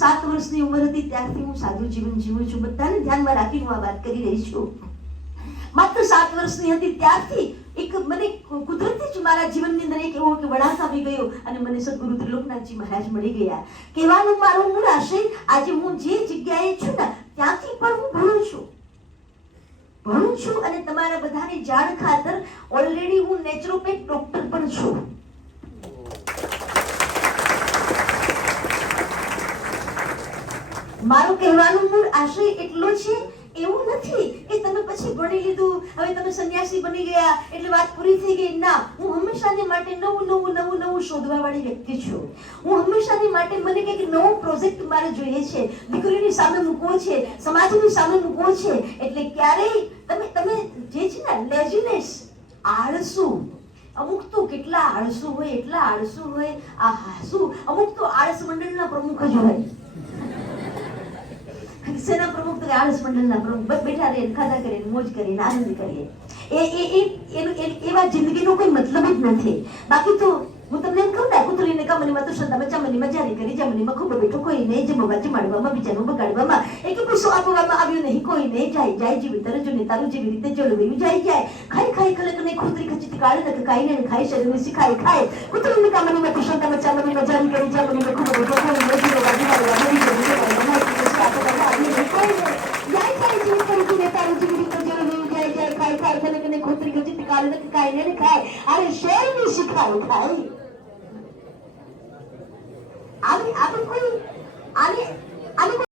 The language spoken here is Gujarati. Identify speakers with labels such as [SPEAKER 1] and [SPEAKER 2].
[SPEAKER 1] સાત વર્ષની ઉંમર હતી, ત્યારથી હું સાદું જીવન જીવું છું. બધાને ધ્યાનમાં રાખી હું આ વાત કરી રહી છું. માત્ર સાત વર્ષની હતી, ત્યારથી એક મને કુદરતી જ મારા જીવનની અંદર એક એવો કે વળાંક આવી ગયો અને મને સદગુરુ ત્રિલોકનાથજી મહારાજ મળી ગયા. કહેવાનું મારો મૂળ આશય, આજે હું જે જગ્યાએ છું ને, ત્યાંથી પણ હું ભણું છું. ભણું છું અને તમારા બધાની જાણ ખાતર ઓલરેડી હું નેચરોપેથ ડોક્ટર પણ છું. મારો કહેવાનો મૂળ આશય એટલો છે, એવું નથી કે તમે પછી ભણી લીધું, હવે તમે સંન્યાસી બની ગયા, એટલે વાત પૂરી થઈ ગઈ. ના, હું હંમેશાને માટે નવું નવું નવું નવું શોધવા વાળી વ્યક્તિ છું. હું હંમેશાને માટે મને કંઈક નવો પ્રોજેક્ટ મારે જોઈએ છે. દીકરીની સામે મૂકવો છે, સમાજની સામે મૂકવો છે, એટલે ક્યારેય તમે તમે જે છે ને લેઝીનેસ આળસુ. અમુક તો કેટલા આળસુ હોય, એટલા આળસુ હોય, આ હાસુ. અમુક તો આળસ મંડળના પ્રમુખ જ હોય. સેના પ્રમુખ તો આળસ મંડળના પ્રમુખ બેઠા રહીએ ખાધા કરીને મોજ કરીને આનંદ કરીએ. એ એ એ એવા જિંદગીનો કોઈ મતલબ જ નથી. બાકી તો હું તમને એમ કહું ને કુતરીને કમનીમાં તો શ્રદ્ધા મચામનીમાં જારી કરી જમનીમાં ખૂબ બેઠો, કોઈ નહીં. જમવા જમાડવામાં બીજાનું બગાડવામાં. એ કે પૈસો આપવામાં આવ્યો નહીં? કોઈ નહીં. જાય જાય જેવી તરજો ને તારું જેવી રીતે જળવાયું જાય જાય. ખાઈ ખાઈ ખલક ને ખુતરી ખચીતી કાળે નક ખાઈ ને ખાઈ શરીર શીખાય ખાય કુતરીને કમનીમાં તો શ્રદ્ધા મચામનીમાં જારી કરી જમનીમાં ખૂબ બેઠો કોઈ નહીં જમવા જમાડવામાં બીજાનું બગાડવામાં પૈસો આપવામાં આવ્યો નહીં કોઈ નહીં જાય જાય જેવી તરજ ને તારું જેવી રીતે જળવાયું જાય જાય ખાઈ ને ખુતરી ખચીતી કાળે નક ખાઈ ને ખાય અરે શેરની શીખાય ખાય